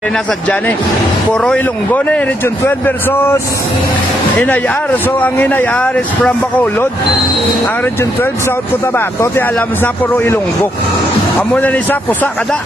Nasa dyan puro Ilonggo Region 12 versus Inayar. So ang Inayar is from Bacolod. Ang Region 12 South Cotabato ti alam sa puro Ilonggo. Amo na ni sa pusa kada.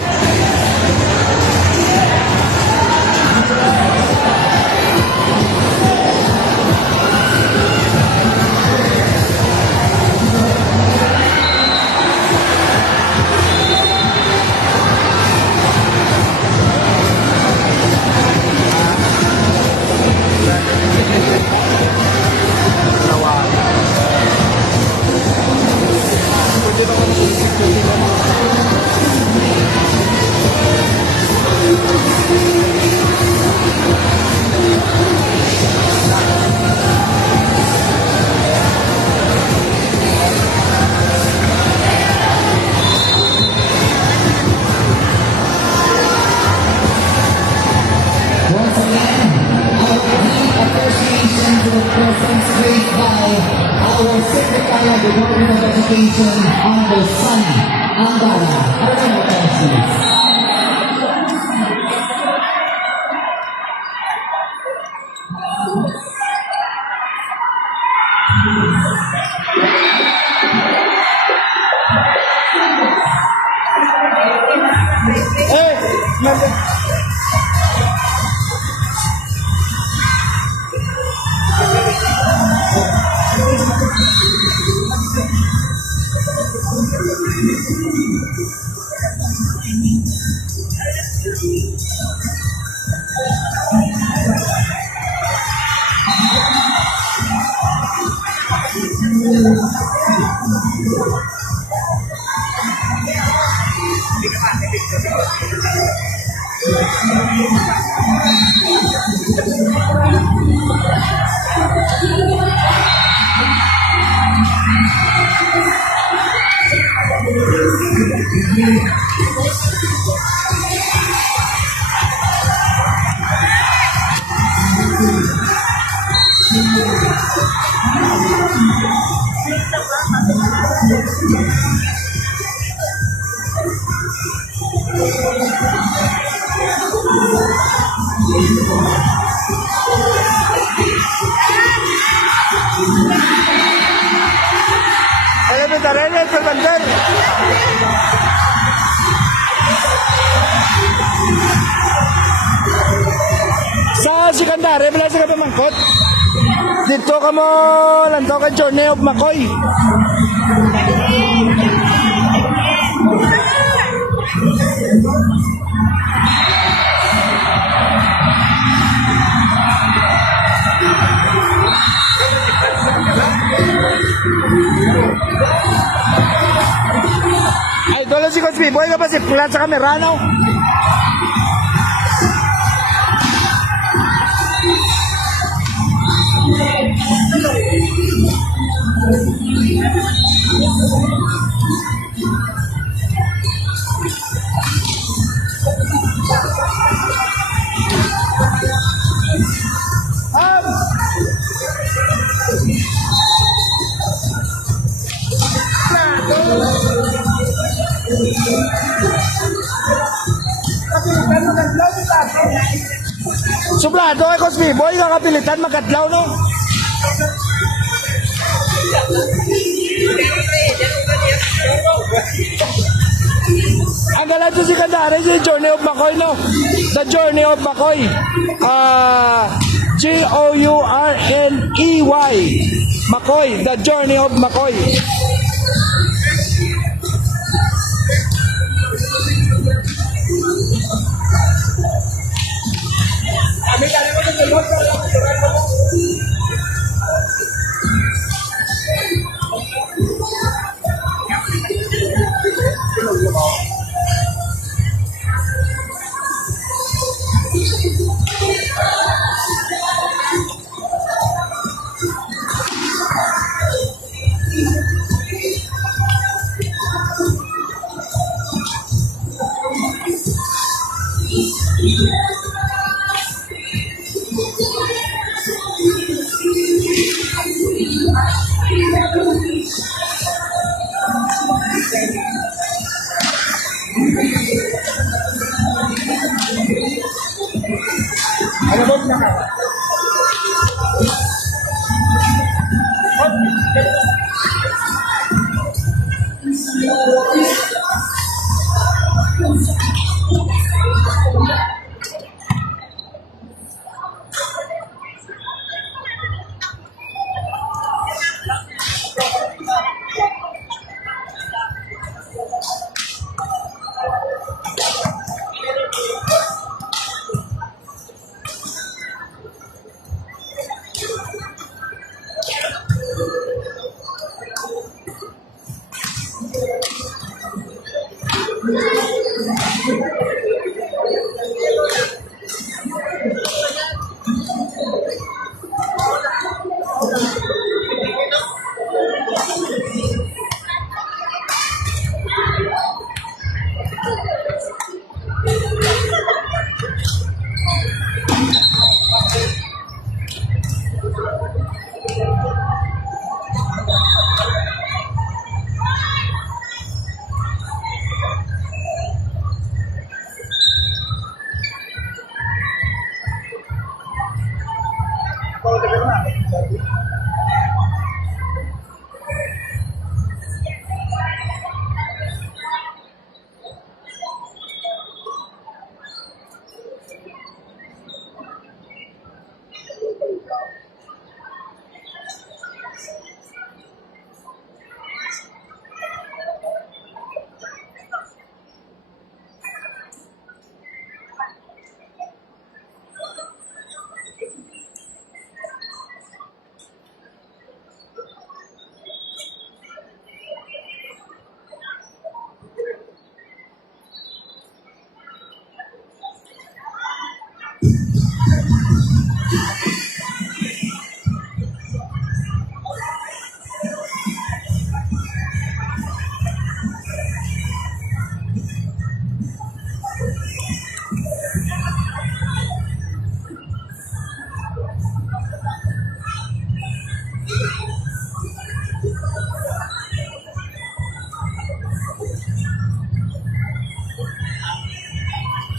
Our Secretary of the Department of Education, Honorable Sunny Angara. Elementarene sa bandar. Sa Sikandare, wala sa kami mangkot. Dito ka mo, lantaw ka Journey of Makoy. Ay, doon si Coach B. Buhay ka pa si Plat sa kamera, no? Sublado kay Coach B. Boy, kakapilitan magkadlaw, no? Ang galat si Kandare, si Journey of Makoy, no? The Journey of Makoy. Journey. Makoy, The Journey of Makoy.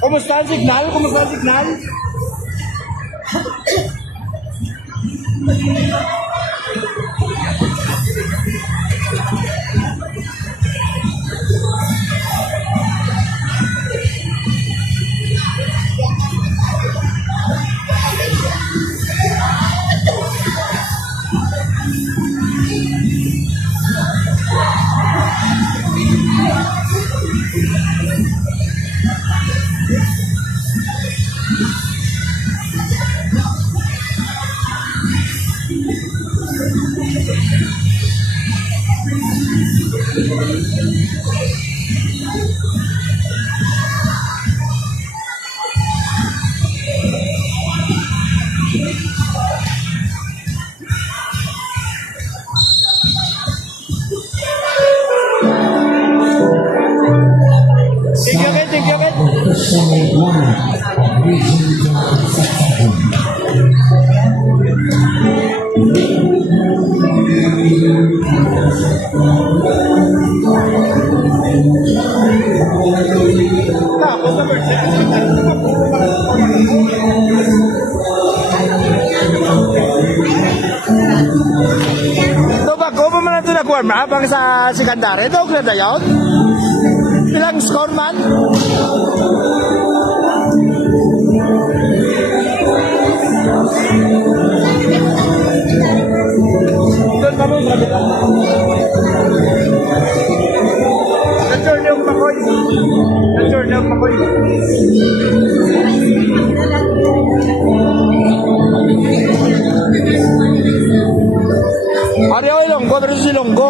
Kumusta ang signal? Kumusta ang signal? Thank you, Kate. Thank you, Kate. Officially one of Region 27. Tapos na birthday. Ito ba, kung mo man ito nag-warm up ang sa Sikandare, ito na yun? Ilang score man? Doon pa mo, sabi ka. Nag-turn yung pakoy. Nag-turn yung pakoy. Ari ako Ilonggo, pero si Ilonggo.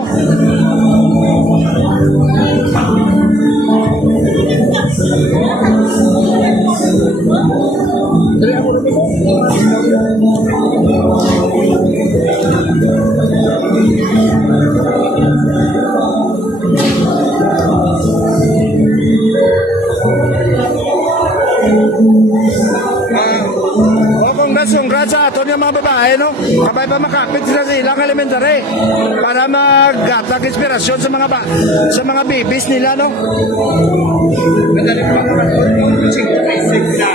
Congrats sa ato yung mga babae, no? Kabay pa makapit sila sa ilang elementary para mag-gatag inspirasyon sa mga babies nila, no? Madali mga kapatid, 6 na.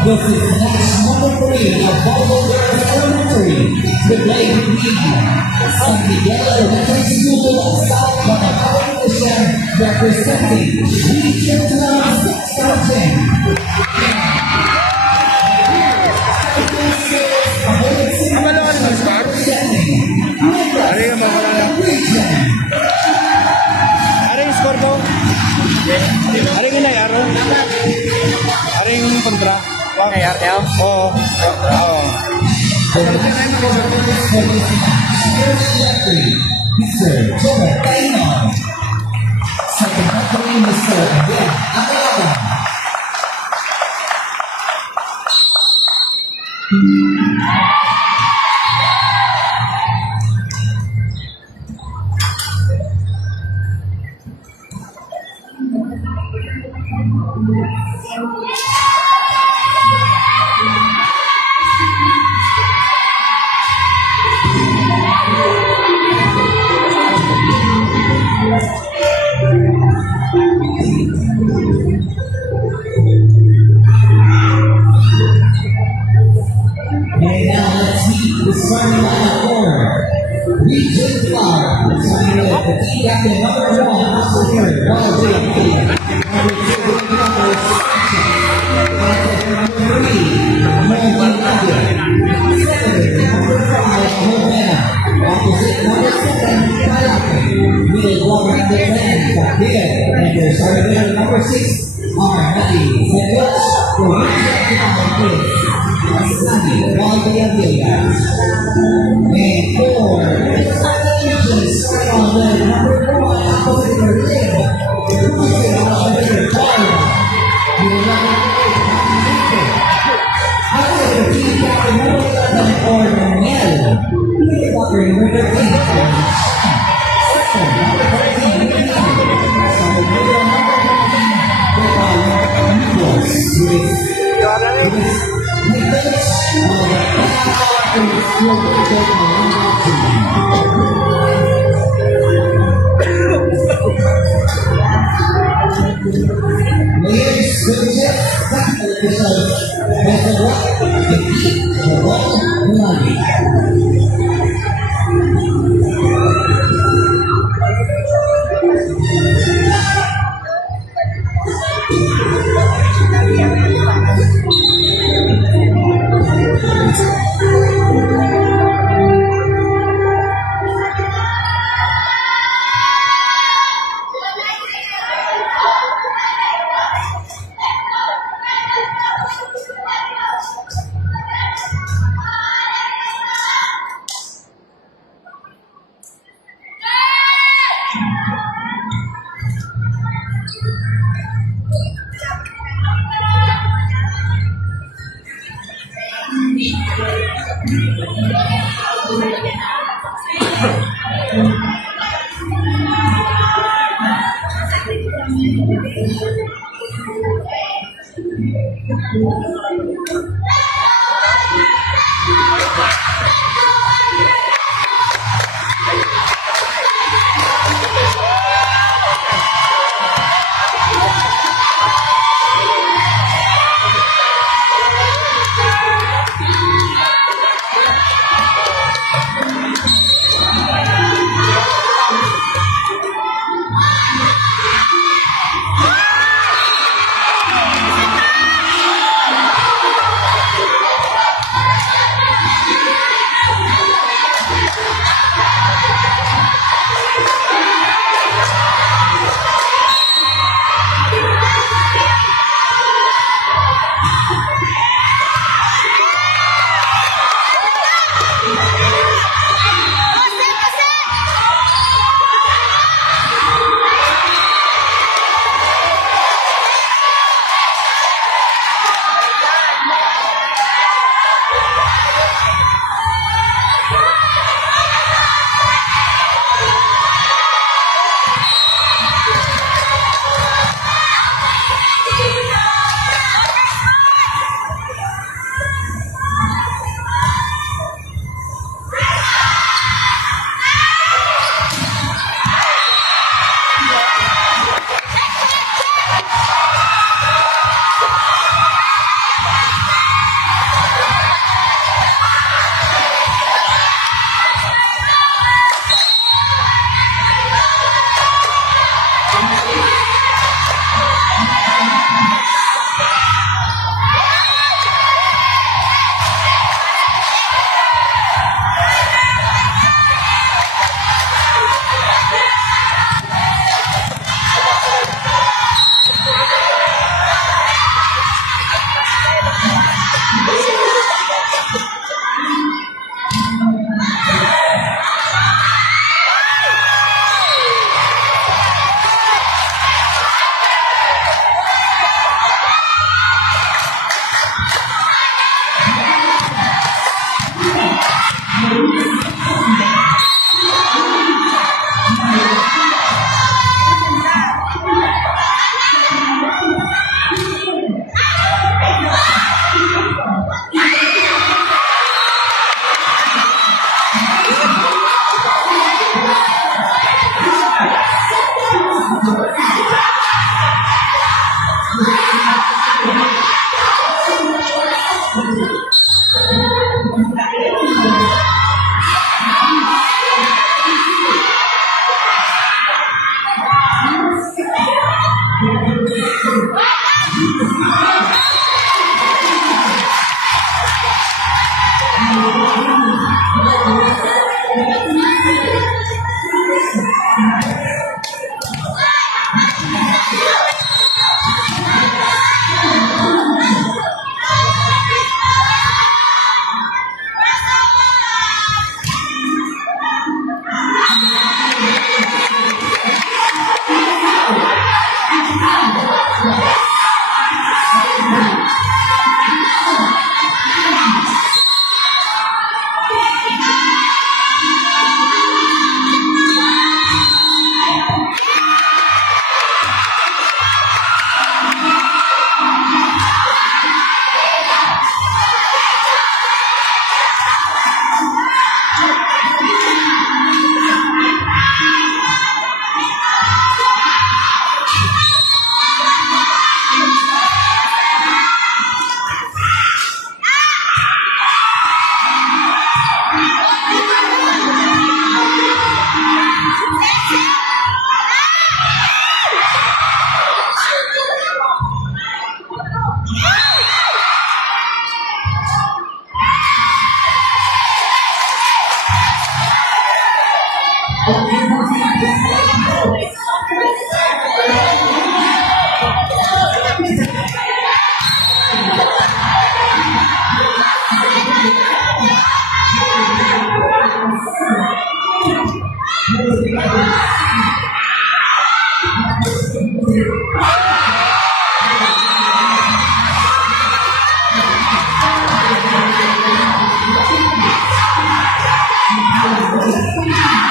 This is match number 3 of Volvo Girls Elementary. The Lake League. San Miguel Elementary School of South Manila Division representing Region 6,000. Ano yung score ko? Ano yung inayaro? Ano yung kontra? Inayaro? Oo. Oo. Mr. Joel Taylor. Second referee, Mr. Ben Aguilera. And now let's meet the starting lineup for Region 5. Starting with the team captain number 1, Officer Ronald J. Number 2, number 3, Melvin Aguilar. Second, number 5, Jovena. Opposite number 7, Malaki. Middle blocker number 10, Kapil. And their starting player number 6, Arnati. Head coach for Region 5 is Sunny Valdiavilla. And for the Stations, starting on the number 1, opposite number 10, Crucial Operator Barbara. Opposite the team captain number 11, Ornel. Middle blocker number 13, Second, number 14, Nicolás. Starting middle number 19, Nicholas. With Thank you.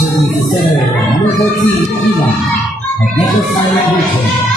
Service center, number 14, Ivan. Another silent return.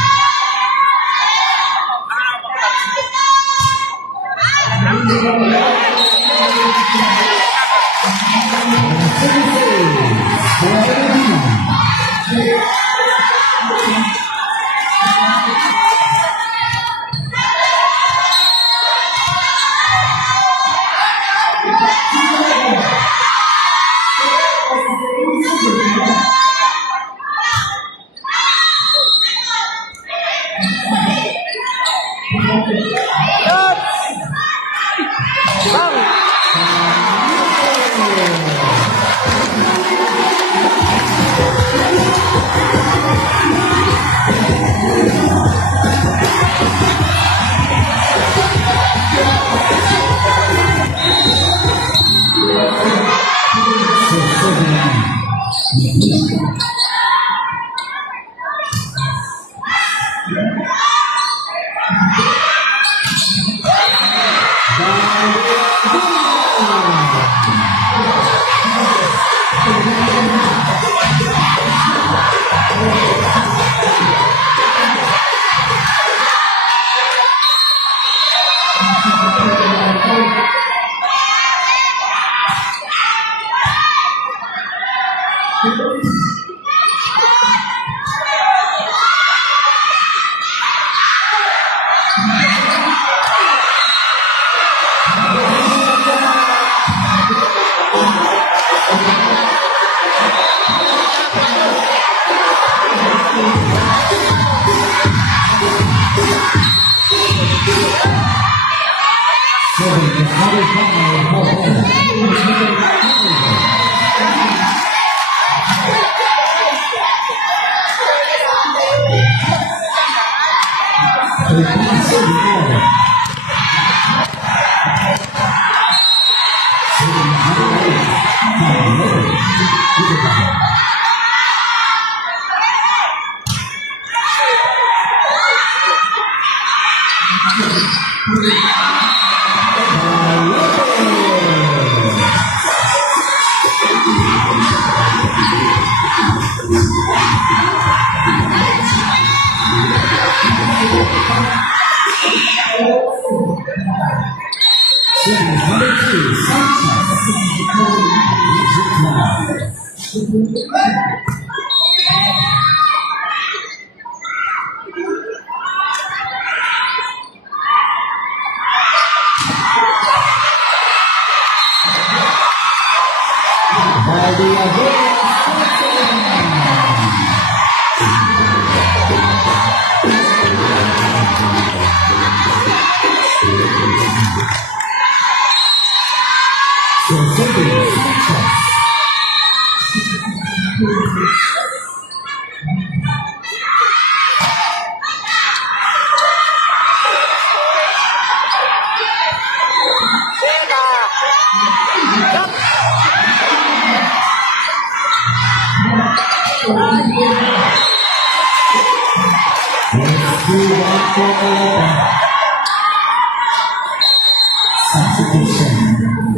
Substitution.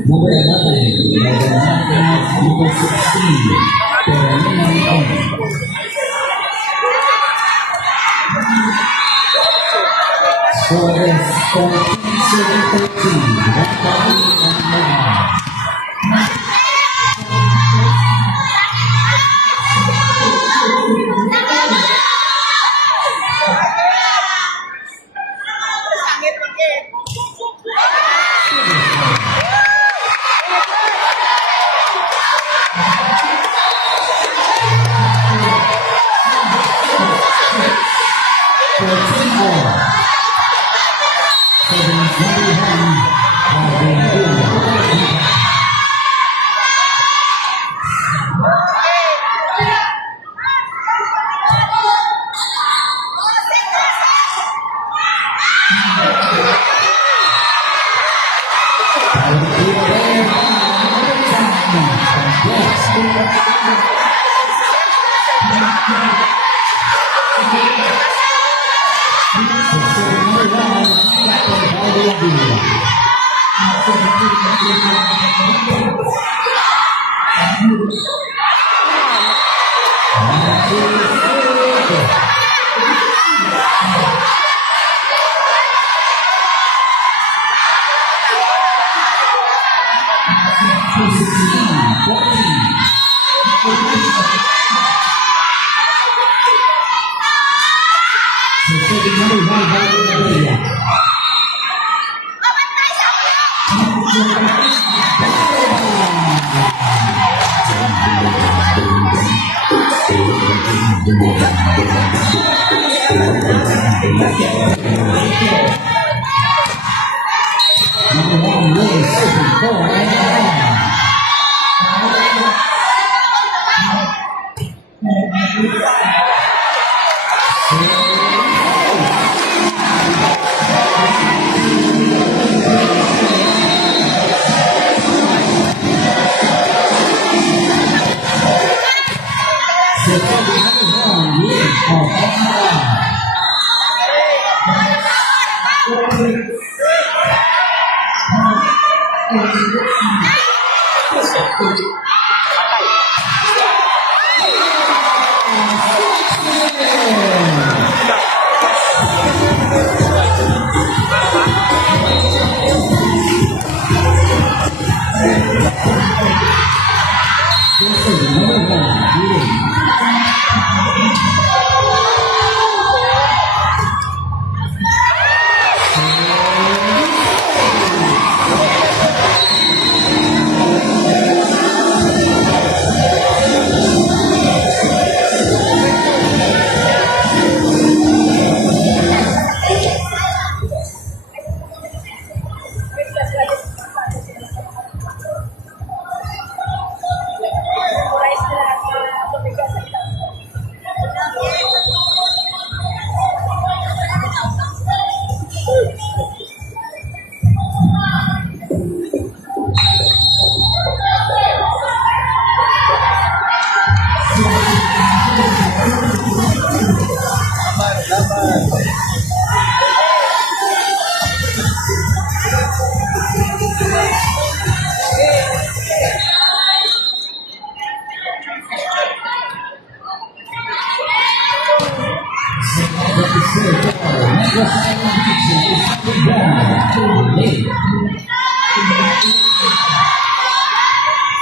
Number 11, number 16, Carolina Nicole. Score is 14-13. Red Bobby and Noah.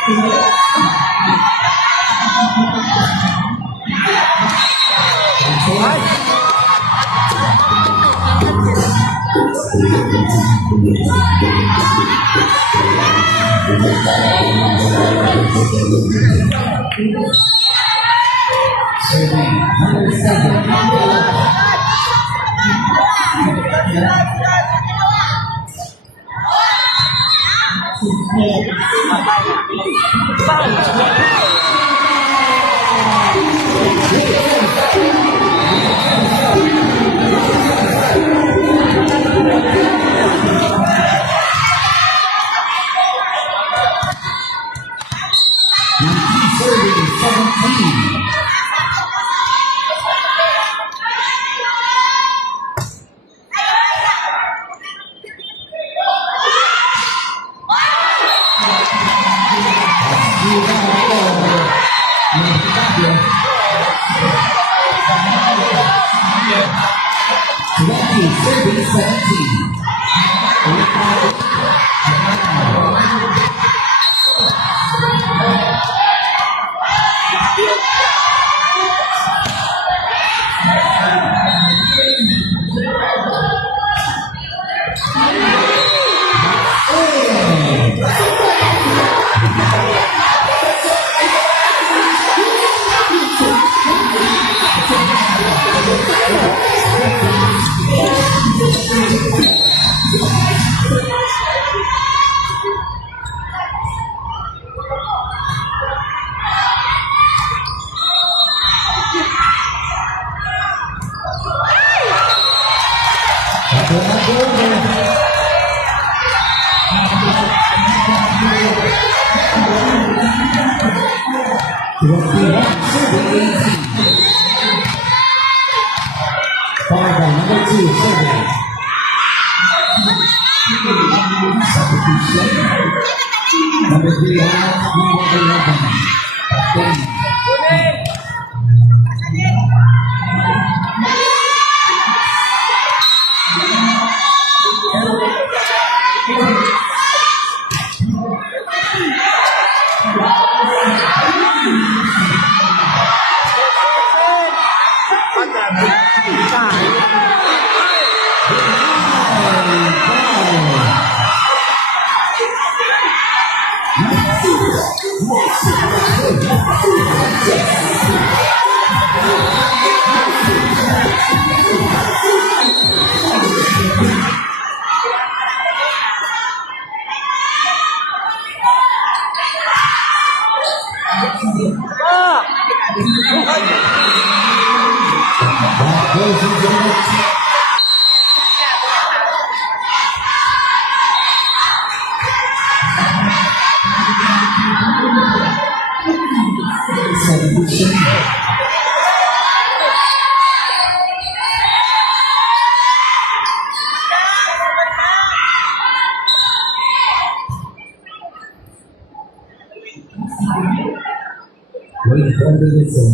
Serving number 7. Serving 17. Serving 17. Followed by number 2 serving. Substitution. Number 3 out, number 11. That goes into the next. Substitution. Wait for the whistle.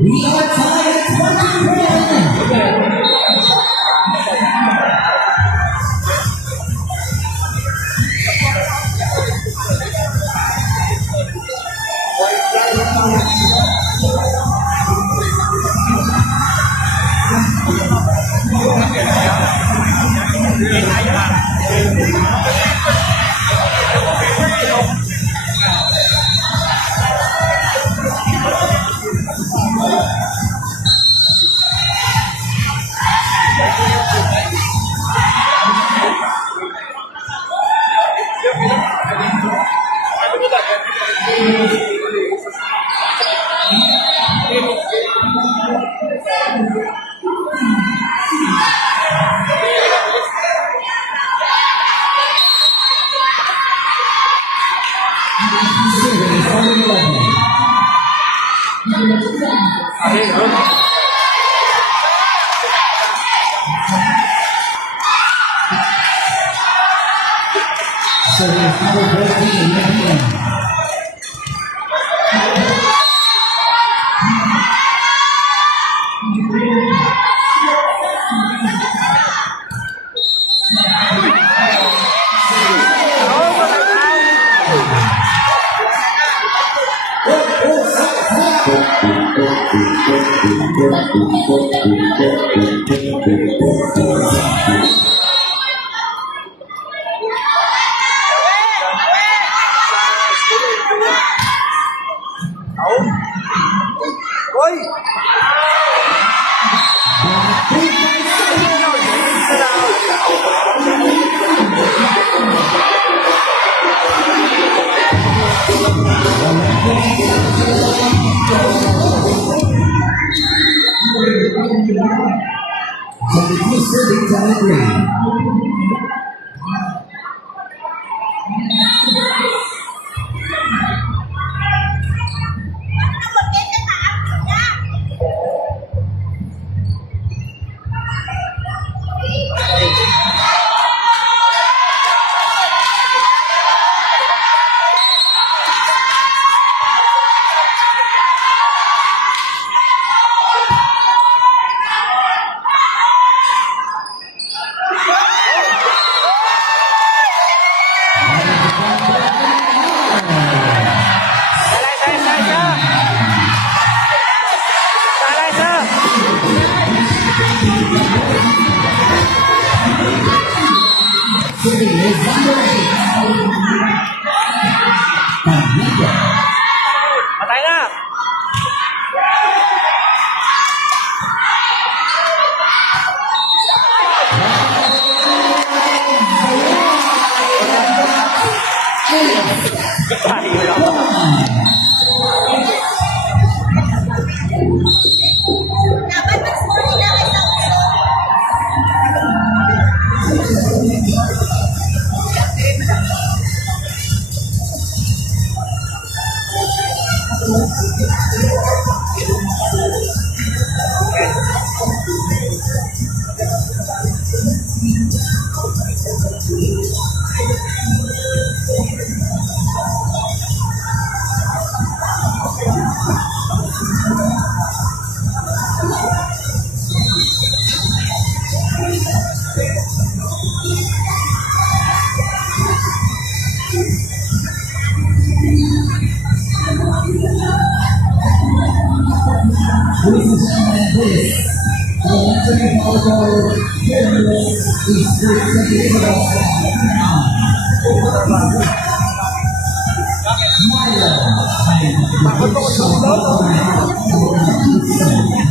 We are tied at 21. Service number 14, Medina. Hoy! So the two serving delivery. Serving is number 8. Pandiga. Patay na! Dapat mas more sila kaysa uso. Ladies and gentlemen, this elementary volleyball tournament is presented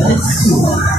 Let's see.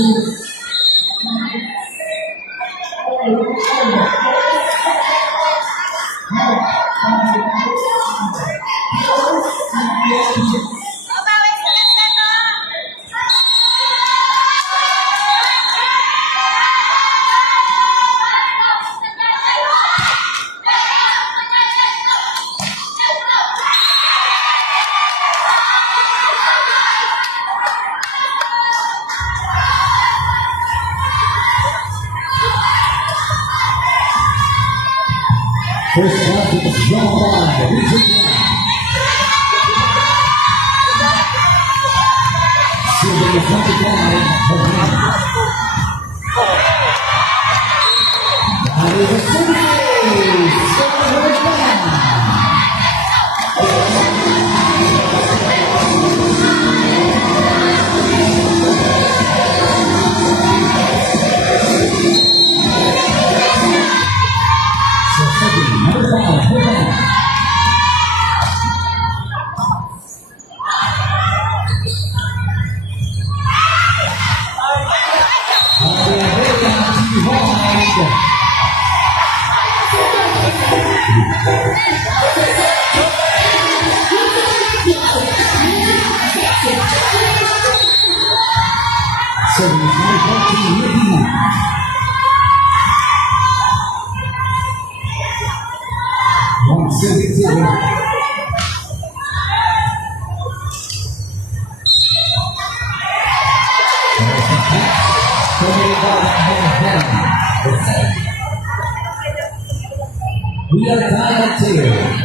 Oh, bawal sila sa to. First one is drawn by Richard Silver the 25 and is a 78. Number 5, we are tied at 2.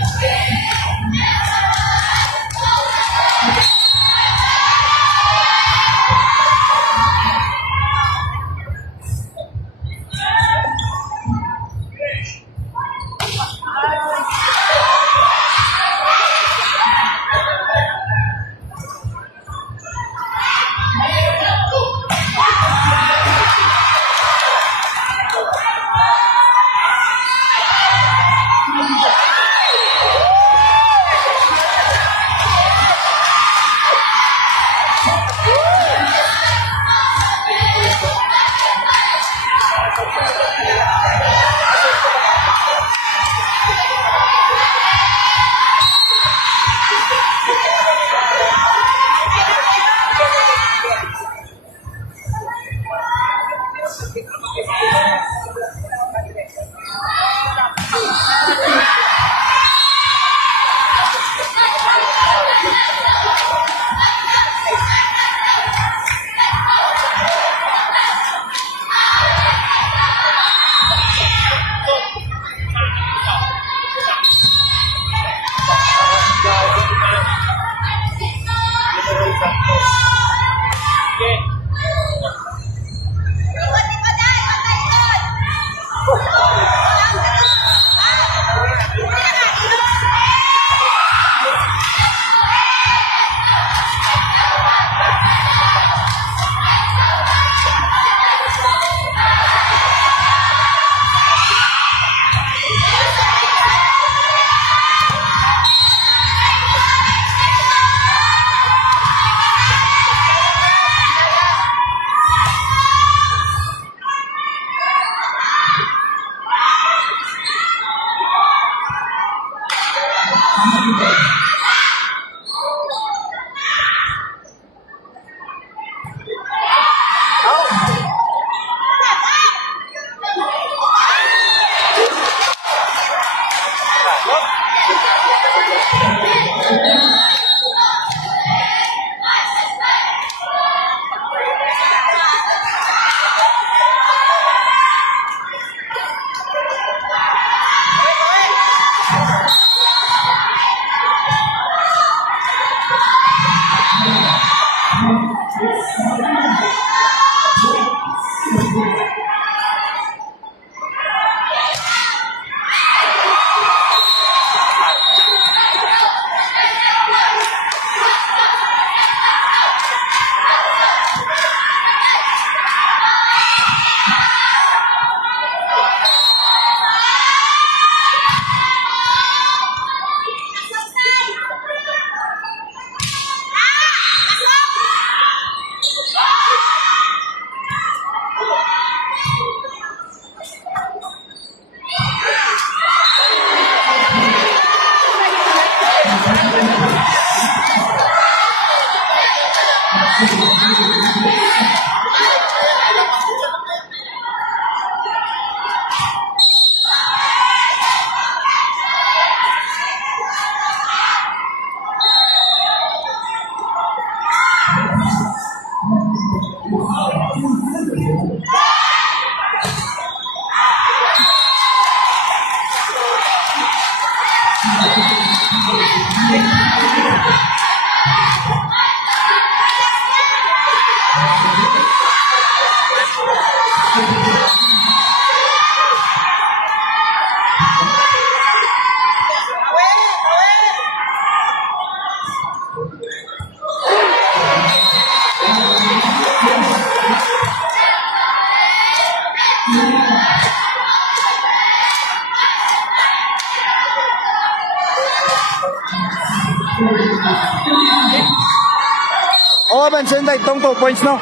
Oo, Bansin tayo, itong 2 points, no?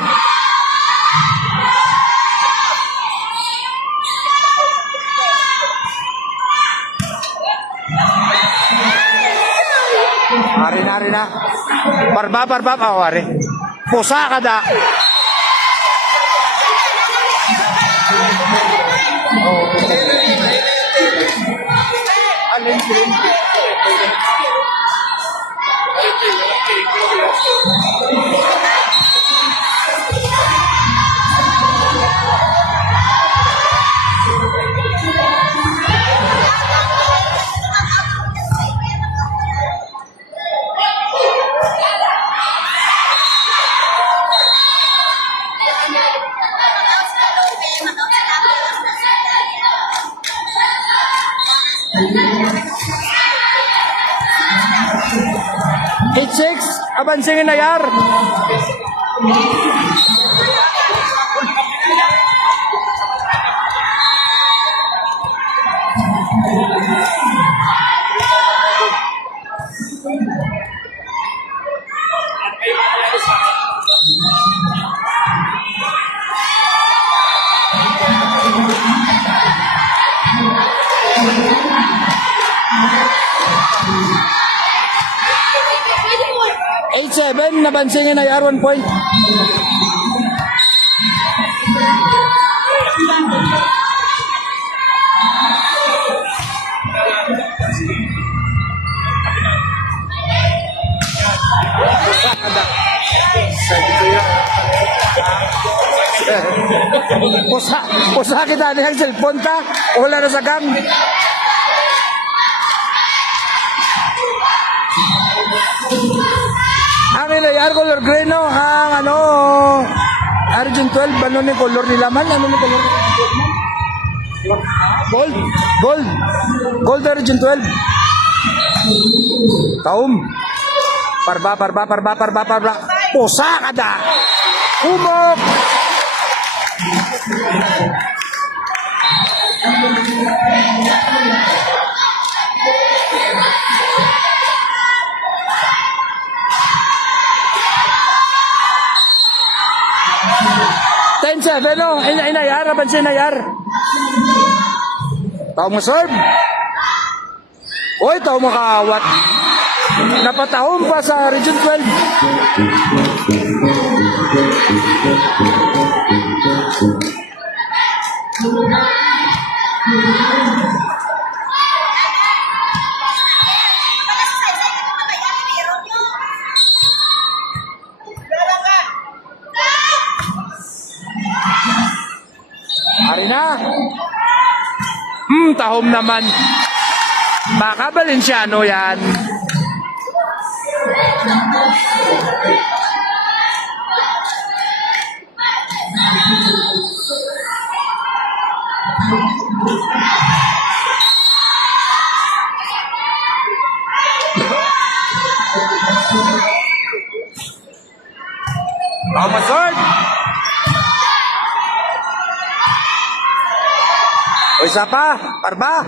Ari na. Parba, awari. Pusa ka da. Alin green. H6, abansingin na yar. H7, nabansingin na yar, 1 point. Pusa kita niyang cellphone ta. Wala na sa gang. Ang ilayar color gray, no? Ang ano, Argent 12, ano ni color nila man? Ano ni color nila? Gold Argent 12. Taum. Parba. Pusa kada. Umok. No, inayar, abansin inayar. Tao mo serve. Oy, tao mo kaawat. Napatahom pa sa Region 12. Hari na. Tahom naman. Baka Valenciano yan. Masord. O isa pa, Parba.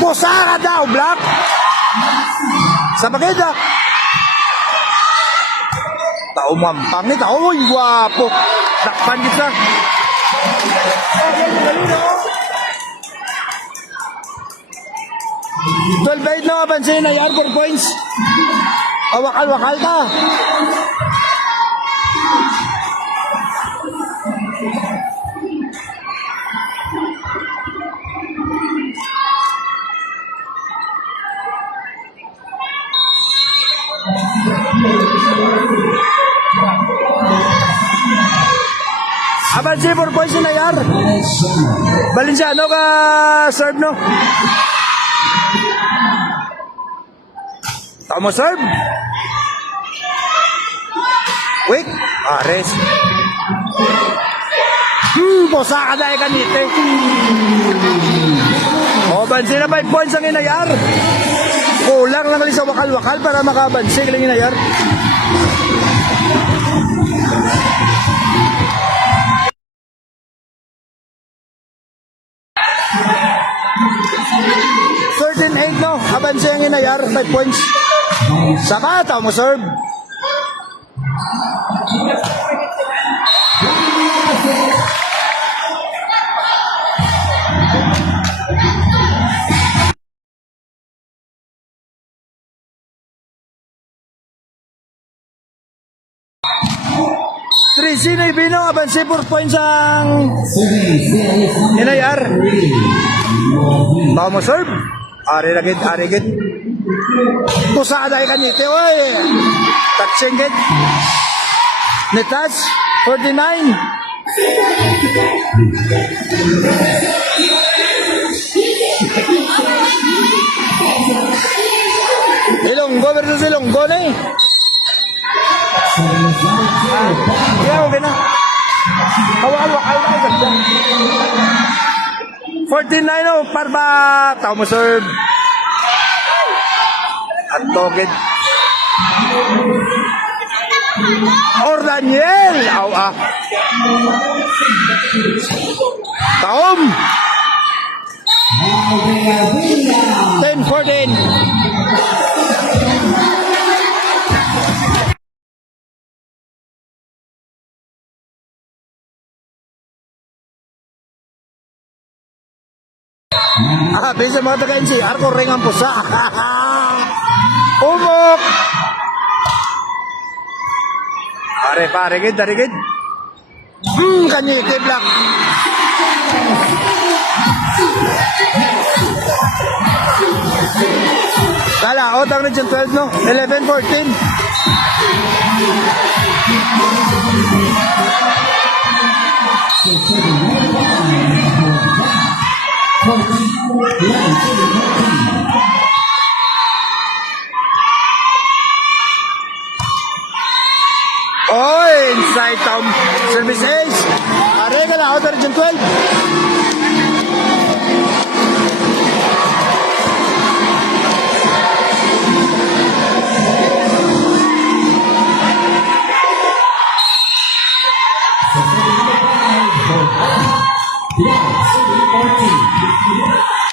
Pusa ka daw, Black. Sa bagida. Tao mampang ni tao. Uy, wapo. Takpan kita. Twelve na mapansin na yan, 4 points. Wakal-wakal ka. Abansi 4 points na yar. Valenciano ka serve no. Tama serve. Quick. Ares. Posa ka dahil kanite. O, bansin na 5 points ang Inayar. Kulang lang sa wakal-wakal para makabansig ang Inayar. Certain 8 no, abanse ang Inayar, 5 points. Sama, tao mo serve. Tracy na ibino, abanse 4 points ang Inayar. Tao mo serve. Ari gid. Pusa dahil kanite, oy. Touching gid. Netas, 49. Ilonggo versus Ilonggo na eh. Kaya okay na. Hawak-hawak na ganda. 49 oh, parba. Tao mo serve. At togit. Or Daniel. Aw ah. Taom. 10-14. Bisa mga taga-NCR ko ring ang pusa. Umok. Pare gid. Kanyiki black. Kala, otang region 12 no? 11-14. Oh, inside town service ace. Regala out region 12.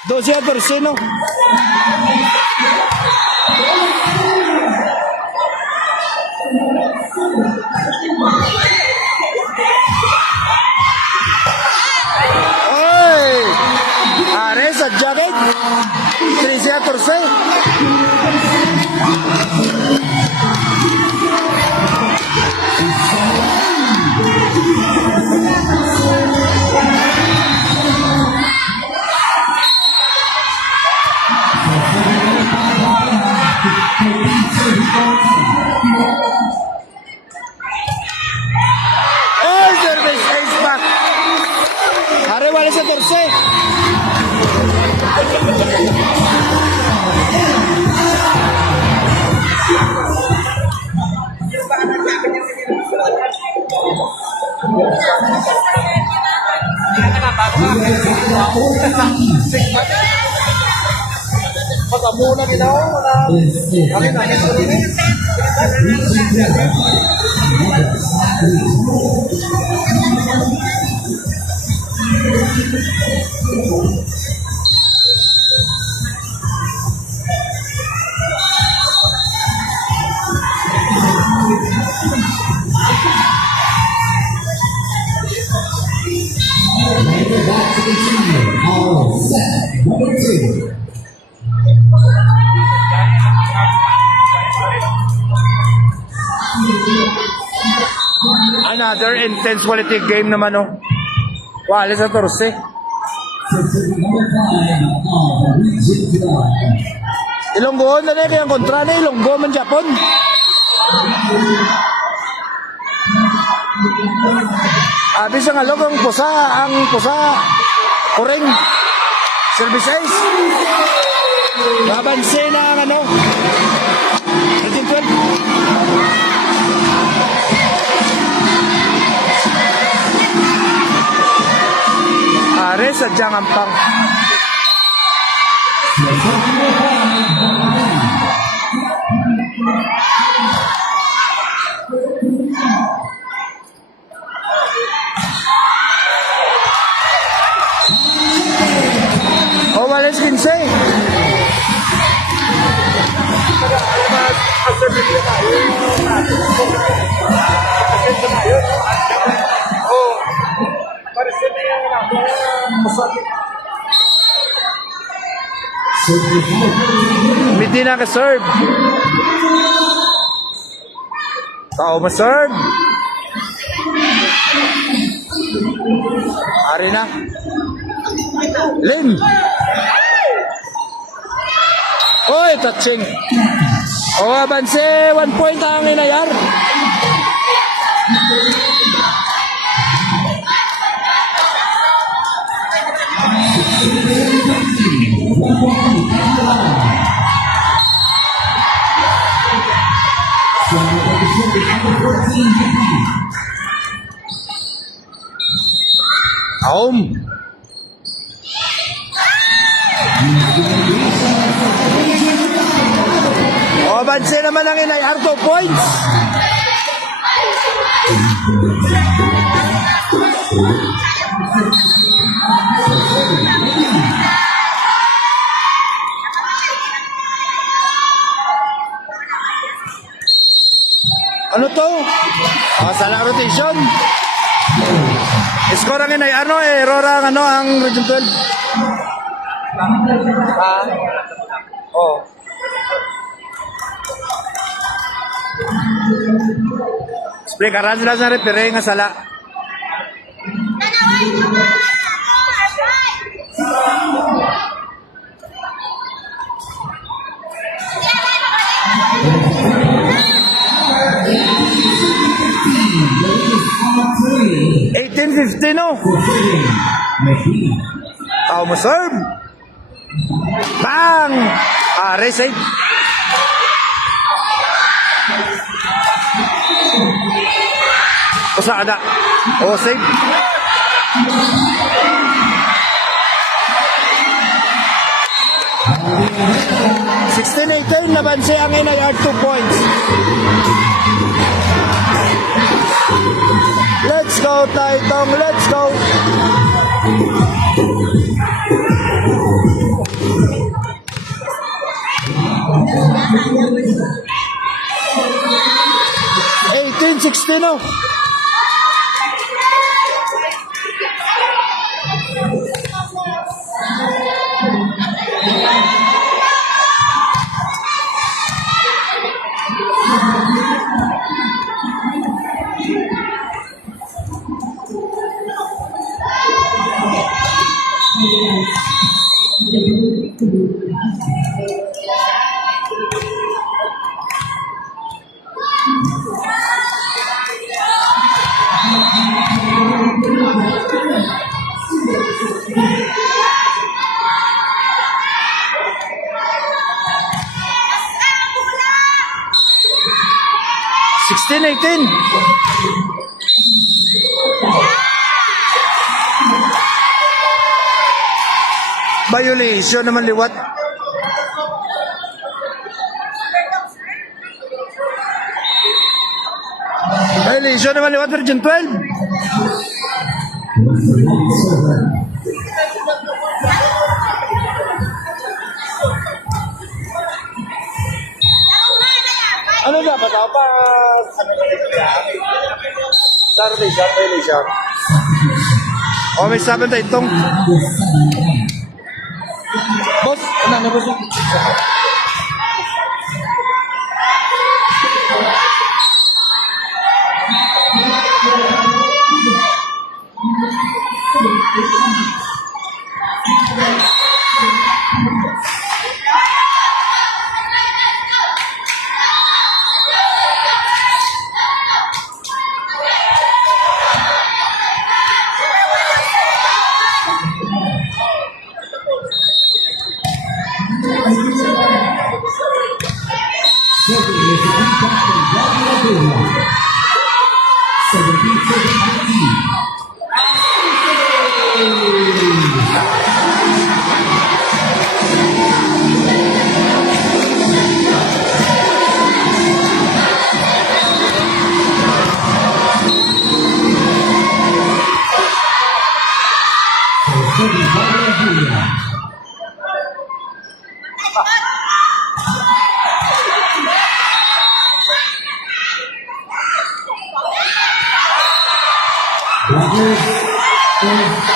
Dosia Torsino. Oy! Ares at jacket. Trisia Torse. Oh, service ace back. Are wala sa Torse. Pagkamuna ginaw wala. Back to continue. Our set number 2. Another intense quality game naman oh. Wala sa Torse. Number 5 of Region 12. Ilonggo na rin ang kontra na Ilonggo man Japon. Abis ang alog ang pusa kuring service ace. Labansin na ang ano sadyang ampang. O, walis 15. Medina ka serve. Tao ma-serve. Ari na. Lim. Oy, touching. O, abanse. 1 point ang inayar. Aum. O, abanse naman ang inayar. 2 points. Ano to? Salang rotation. Score ang inay. Error ang ang Region 12. Oh. Explikaran sila sa referee nga sala. $18.50 no? Tao mo serve. Bang! Receive. Usa ada. O save. $16-18 nabansi ang NIR 2 points. Let's go, Taitong. Let's go. $18-16 no? $16-18. Violation naman liwat. Violation naman liwat Region 12. Ano dapat ako pa? Ano ba ito yan? Saturday siya, Friday siya. O, may sabi tayo itong. Boss, ano na boss? Rogers is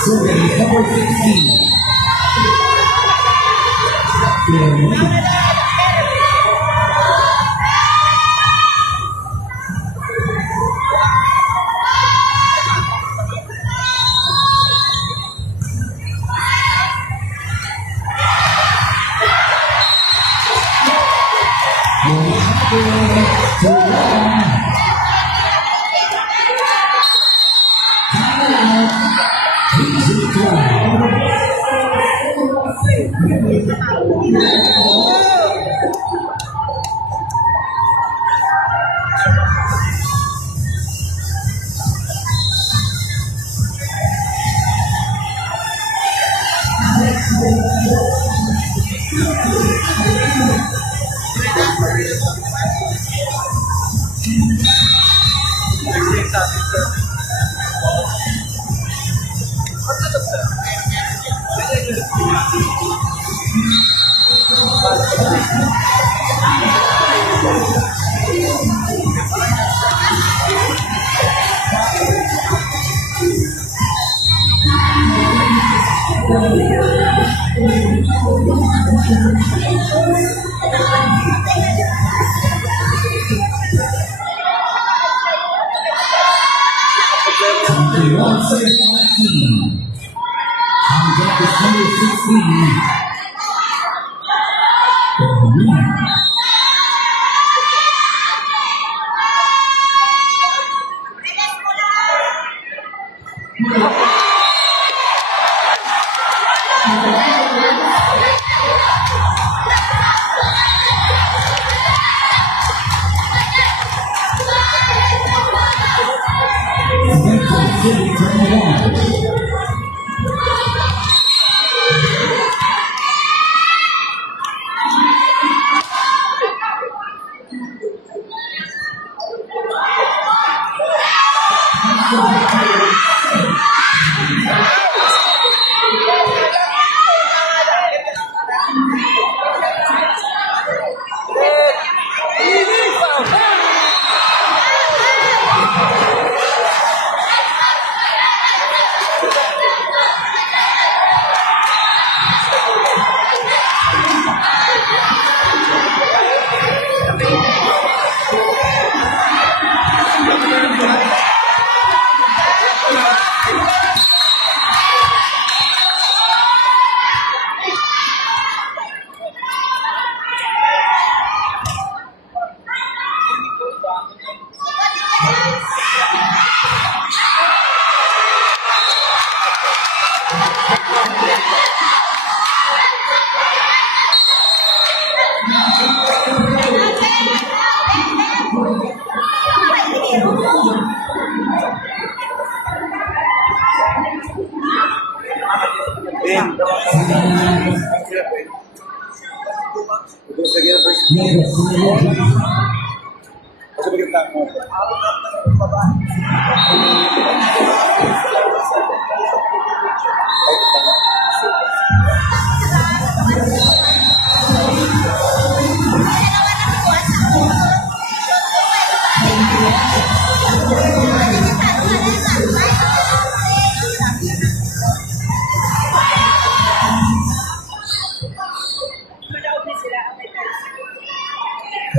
serving number 16.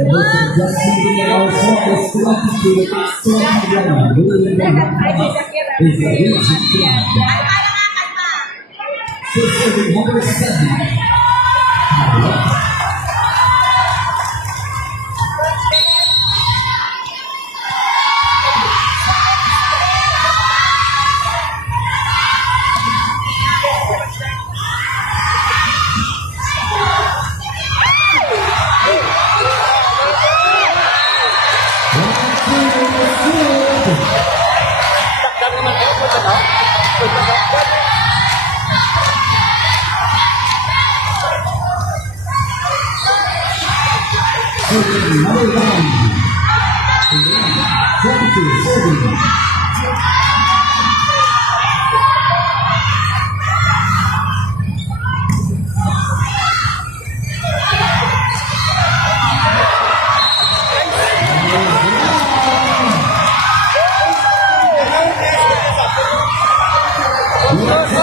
Wow! just moving also is 22, so Mariana, moving the is the reaching team. So serving number 7. Serving number 9. 22 serving. Serving number 1.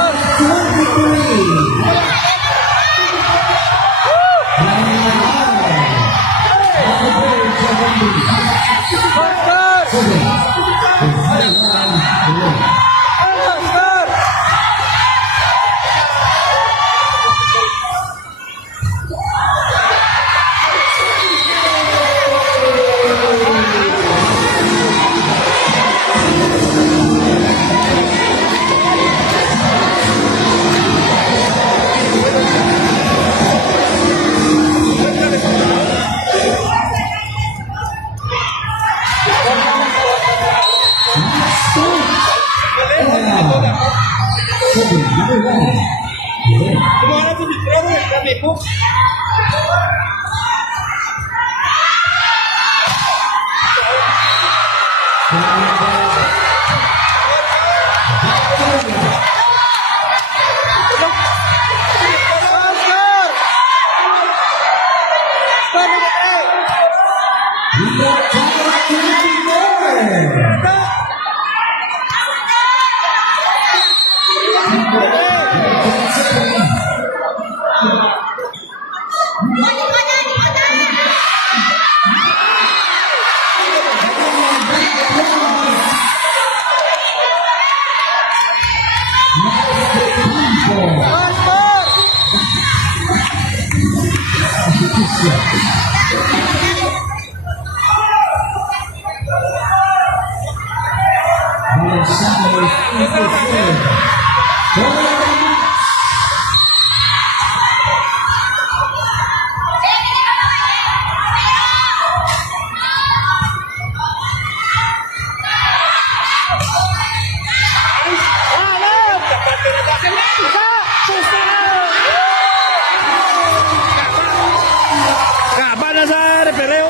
Kaba na sa refereo.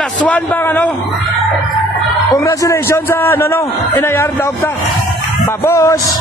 +1 bang ano? Congratulations sa ano no, inayar daog ta. Babos!